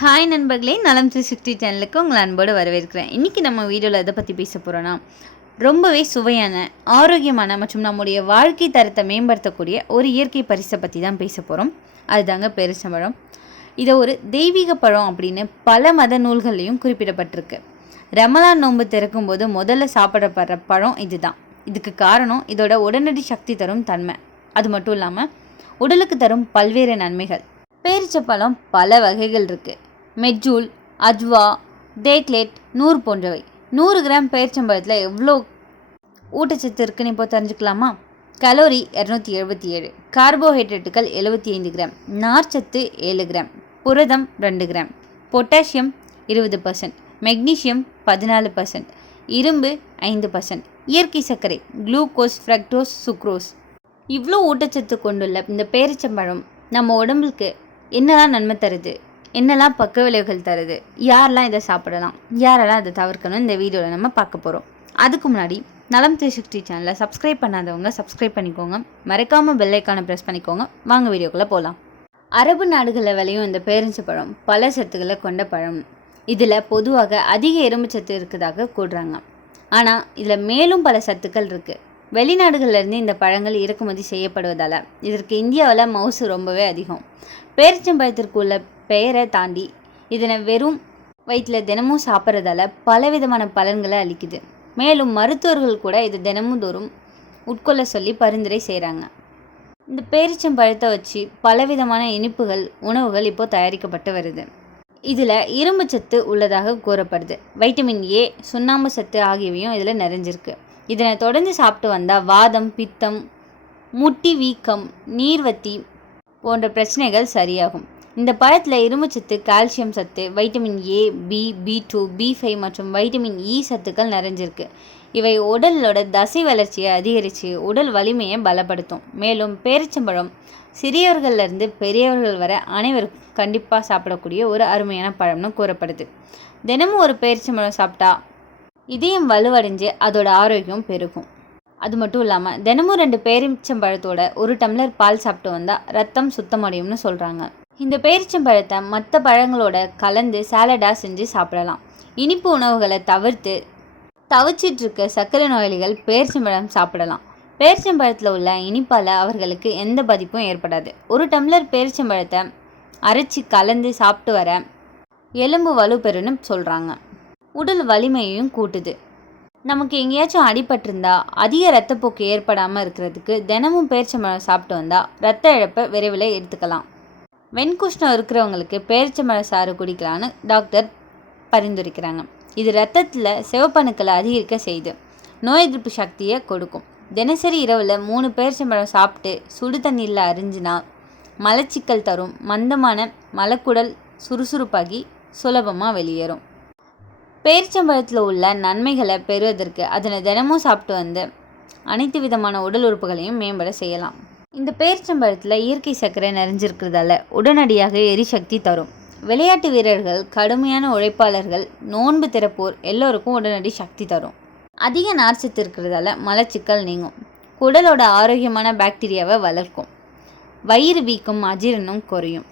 Hi நண்பர்களே நலம் three sixty சேனலுக்கு உங்களை அன்போடு வரவேற்கிறேன். இன்றைக்கி நம்ம வீடியோவில் எதை பற்றி பேச போகிறோன்னா ரொம்பவே சுவையான ஆரோக்கியமான மற்றும் நம்முடைய வாழ்க்கை தரத்தை மேம்படுத்தக்கூடிய ஒரு இயற்கை பரிசை பற்றி தான் பேச போகிறோம் அதுதாங்க பெருசம்பழம் இதை ஒரு தெய்வீக பழம் அப்படின்னு பல மத நூல்கள்லையும் குறிப்பிடப்பட்டிருக்கு. ரமலான் நோன்பு திறக்கும்போது முதல்ல சாப்பிடப்படுற பழம் இதுதான். இதுக்கு காரணம் இதோட உடனடி சக்தி தரும் தன்மை. அது மட்டும் இல்லாமல் உடலுக்கு தரும் பல்வேறு நன்மைகள். பேரிச்சப்பழம் பல வகைகள் இருக்குது மெஜூல் அஜ்வா தேக்லேட் நூறு போன்றவை. நூறு கிராம் பேரிச்சம்பழத்தில் எவ்வளோ ஊட்டச்சத்து இருக்குன்னு இப்போ தெரிஞ்சுக்கலாமா? கலோரி இரநூத்தி எழுபத்தி ஏழு கார்போஹைட்ரேட்டுகள் எழுபத்தி ஐந்து கிராம் நார்ச்சத்து ஏழு கிராம் புரதம் ரெண்டு கிராம் பொட்டாசியம் இருபது பர்சன்ட் மெக்னீசியம் பதினாலு பர்சன்ட் இரும்பு ஐந்து பர்சன்ட் இயற்கை சர்க்கரை குளுக்கோஸ் ஃப்ரக்டோஸ் சுக்ரோஸ். இவ்வளோ ஊட்டச்சத்து கொண்டுள்ள இந்த பேரிச்சம்பழம் நம்ம உடம்புக்கு என்னதான் நன்மை தருது? என்னெல்லாம் பக்க விளைவுகள் தருது? யாரெல்லாம் இதை சாப்பிடலாம்? யாரெல்லாம் இதை தவிர்க்கணும்? இந்த வீடியோவில் நம்ம பார்க்க போகிறோம் அதுக்கு முன்னாடி நலம் த்ரீ சிக்ஸ்டி சேனலை சப்ஸ்கிரைப் பண்ணாதவங்க சப்ஸ்கிரைப் பண்ணிக்கோங்க. மறக்காமல் பெல்லைக்கான ப்ரெஸ் பண்ணிக்கோங்க. வாங்க வீடியோக்குள்ளே போகலாம் அரபு நாடுகளில் விளையும் இந்த பேரிச்சம்பழம் பல சத்துக்களை கொண்ட பழம். இதில் பொதுவாக அதிக இரும்பு சத்து இருக்கிறதாக கூடுறாங்க ஆனால் இதில் மேலும் பல சத்துக்கள் இருக்குது வெளிநாடுகள்லேருந்து இந்த பழங்கள் இறக்குமதி செய்யப்படுவதால் இதற்கு இந்தியாவில் மவுசு ரொம்பவே அதிகம். பேரிச்சம்பழத்திற்கு உள்ள பெயரை தாண்டி இதனை வெறும் வயிற்றில் தினமும் சாப்பிட்றதால பலவிதமான பலன்களை அளிக்குது. மேலும் மருத்துவர்கள் கூட இது தினமும் தோறும் உட்கொள்ள சொல்லி பரிந்துரை செய்கிறாங்க இந்த பேரிச்சம்பழத்தை வச்சு பலவிதமான இனிப்புகள் உணவுகள் இப்போ தயாரிக்கப்பட்டு வருது. இதில் இரும்பு சத்து உள்ளதாக கூறப்படுது. வைட்டமின் ஏ சுண்ணாம்பு சத்து ஆகியவையும் இதில் நிறைஞ்சிருக்கு. இதனை தொடர்ந்து சாப்பிட்டு வந்தால் வாதம் பித்தம் முட்டி வீக்கம் நீர்வத்தி போன்ற பிரச்சனைகள் சரியாகும். இந்த பழத்தில் இரும்புச்சத்து கால்சியம் சத்து vitamin A B B two B five மற்றும் வைட்டமின் இ சத்துக்கள் நிறைஞ்சிருக்கு. இவை உடலோட தசை வளர்ச்சியை அதிகரித்து உடல் வலிமையை பலப்படுத்தும். மேலும் பேரிச்சம்பழம் சிறியவர்கள்லேருந்து பெரியவர்கள் வரை அனைவருக்கும் கண்டிப்பாக சாப்பிடக்கூடிய ஒரு அருமையான பழம்னு கூறப்படுது. தினமும் ஒரு பேரிச்சம்பழம் சாப்பிட்டா இதயம் வலுவடைஞ்சு அதோட ஆரோக்கியம் பெருகும். அது மட்டும் இல்லாமல் தினமும் ரெண்டு பேரிச்சம்பழத்தோட ஒரு டம்ளர் பால் சாப்பிட்டு வந்தால் ரத்தம் சுத்தமடையும்னு சொல்கிறாங்க இந்த பேரிச்சம்பழத்தை மற்ற பழங்களோட கலந்து சாலடாக செஞ்சு சாப்பிடலாம். இனிப்பு உணவுகளை தவிர்த்து தவிச்சிட்ருக்க சர்க்கரை நோயாளிகள் பேரிச்சம்பழம் சாப்பிடலாம். பேரிச்சம்பழத்தில் உள்ள இனிப்பால் அவர்களுக்கு எந்த பாதிப்பும் ஏற்படாது. ஒரு டம்ளர் பேரிச்சம்பழத்தை அரைச்சி கலந்து சாப்பிட்டு வர எலும்பு வலுப்பெறுன்னு சொல்கிறாங்க உடல் வலிமையையும் கூட்டுது. நமக்கு எங்கேயாச்சும் அடிபட்டிருந்தா அதிக ரத்தப்போக்கு ஏற்படாமல் இருக்கிறதுக்கு தினமும் பேரிச்சம்பழம் சாப்பிட்டு வந்தால் ரத்த இழப்பை விரைவில் எடுத்துக்கலாம் வெண்குஷ்ணம் இருக்கிறவங்களுக்கு பேரிச்சம்பழம் சாறு குடிக்கலான்னு டாக்டர் பரிந்துரைக்கிறாங்க. இது ரத்தத்தில் சிவப்பணுக்களை அதிகரிக்க செய்து நோய் எதிர்ப்பு சக்தியை கொடுக்கும். தினசரி இரவில் மூணு பேரிச்சம்பழம் சாப்பிட்டு சுடு தண்ணீரில் அரிஞ்சினா மலச்சிக்கல் தரும். மந்தமான மலக்குடல் சுறுசுறுப்பாகி சுலபமாக வெளியேறும். பேரிச்சம்பழத்தில் உள்ள நன்மைகளை பெறுவதற்கு அதனை தினமும் சாப்பிட்டு வந்து அனைத்து விதமான உடல் உறுப்புகளையும் மேம்பட செய்யலாம். இந்த பேரிச்சம்பழத்தில் இயற்கை சர்க்கரை நிறைஞ்சிருக்கிறதால உடனடியாக எரிசக்தி தரும். விளையாட்டு வீரர்கள் கடுமையான உழைப்பாளர்கள் நோன்பு திறப்போர் எல்லோருக்கும் உடனடி சக்தி தரும். அதிக நார்ச்சத்து இருக்கிறதால மலச்சிக்கல் நீங்கும். குடலோட ஆரோக்கியமான பாக்டீரியாவை வளர்க்கும். வயிறு வீக்கம் அஜீரணம் குறையும்.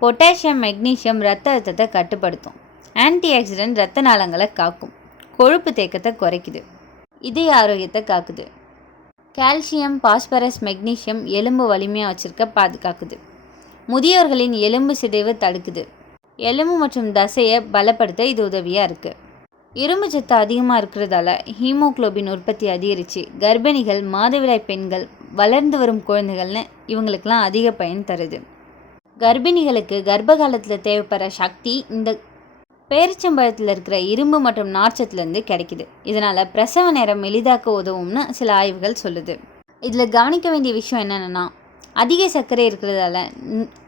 பொட்டாசியம் மெக்னீசியம் ரத்த அழுத்தத்தை கட்டுப்படுத்தும். ஆன்டி ஆக்சிடென்ட் ரத்த நாளங்களை காக்கும். கொழுப்பு தேக்கத்தை குறைக்குது. இதய ஆரோக்கியத்தை காக்குது. கால்சியம் பாஸ்பரஸ் மெக்னீசியம் எலும்பு வலிமையாக வச்சுருக்க பாதுகாக்குது. முதியோர்களின் எலும்பு சிதைவு தடுக்குது. எலும்பு மற்றும் தசையை பலப்படுத்த இது உதவியாக இருக்குது இரும்பு சத்து அதிகமாக இருக்கிறதால ஹீமோக்ளோபின் உற்பத்தி அதிகரித்து கர்ப்பிணிகள் மாதவிடாய் பெண்கள் வளர்ந்து வரும் குழந்தைகள்னு இவங்களுக்கெல்லாம் அதிக பயன் தருது. கர்ப்பிணிகளுக்கு கர்ப்ப காலத்தில் தேவைப்படுற சக்தி இந்த பேரிச்சம்பழத்தில் இருக்கிற இரும்பு மற்றும் நார்ச்சத்துலேருந்து கிடைக்குது. இதனால் பிரசவ நேரம் எளிதாக்க உதவும்னு சில ஆய்வுகள் சொல்லுது. இதில் கவனிக்க வேண்டிய விஷயம் என்னென்னா அதிக சர்க்கரை இருக்கிறதால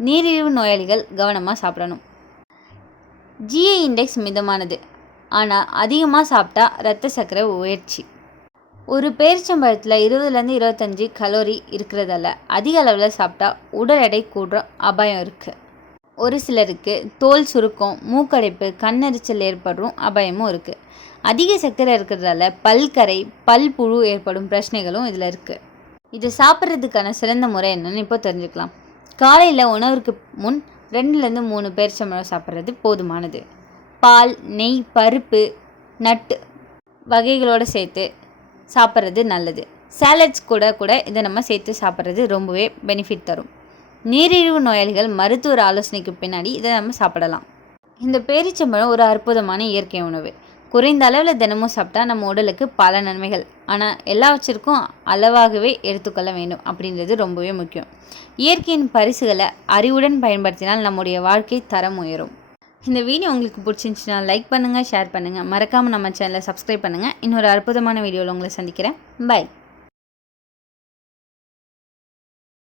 நீரிழிவு நோயாளிகள் கவனமாக சாப்பிடணும். ஜிஏ இண்டெக்ஸ் மிதமானது. ஆனால் அதிகமாக சாப்பிட்டா ரத்த சர்க்கரை உயர்ச்சி. ஒரு பேரிச்சம்பழத்தில் இருபதுலேருந்து இருபத்தஞ்சி கலோரி இருக்கிறதால அதிக அளவில் சாப்பிட்டா உடல் எடை கூடுற அபாயம் இருக்குது ஒரு சிலருக்கு தோல் சுருக்கம் மூக்கடைப்பு கண்ணெரிச்சல் ஏற்படும் அபாயமும் இருக்குது அதிக சர்க்கரை இருக்கிறதால பல்கரை பல் புழு ஏற்படும் பிரச்சனைகளும் இதில் இருக்குது இதை சாப்பிட்றதுக்கான சிறந்த முறை என்னென்னு இப்போ தெரிஞ்சுக்கலாம். காலையில் உணவுக்கு முன் ரெண்டுலேருந்து மூணு பேரிச்சம்பழம் சாப்பிட்றது போதுமானது. பால் நெய் பருப்பு நட்டு வகைகளோடு சேர்த்து சாப்பிட்றது நல்லது. சாலட்ஸ் கூட கூட இதை நம்ம சேர்த்து சாப்பிட்றது ரொம்பவே பெனிஃபிட் தரும். நீரிழிவு நோயாளிகள் மருத்துவர் ஆலோசனைக்கு பின்னாடி இதை நம்ம சாப்பிடலாம். இந்த பேரிச்சம்பழம் ஒரு அற்புதமான இயற்கை உணவு. குறைந்த அளவில் தினமும் சாப்பிட்டா நம்ம உடலுக்கு பல நன்மைகள். ஆனால் எல்லாவற்றிற்கும் அளவாகவே எடுத்துக்கொள்ள வேண்டும் அப்படின்றது ரொம்பவே முக்கியம். இயற்கையின் பரிசுகளை அறிவுடன் பயன்படுத்தினால் நம்முடைய வாழ்க்கை தரம் உயரும். இந்த வீடியோ உங்களுக்கு பிடிச்சிருந்துச்சுன்னா லைக் பண்ணுங்கள் ஷேர் பண்ணுங்கள் மறக்காமல் நம்ம சேனலை சப்ஸ்கிரைப் பண்ணுங்கள் இன்னொரு அற்புதமான வீடியோவில் உங்களை சந்திக்கிறேன். பை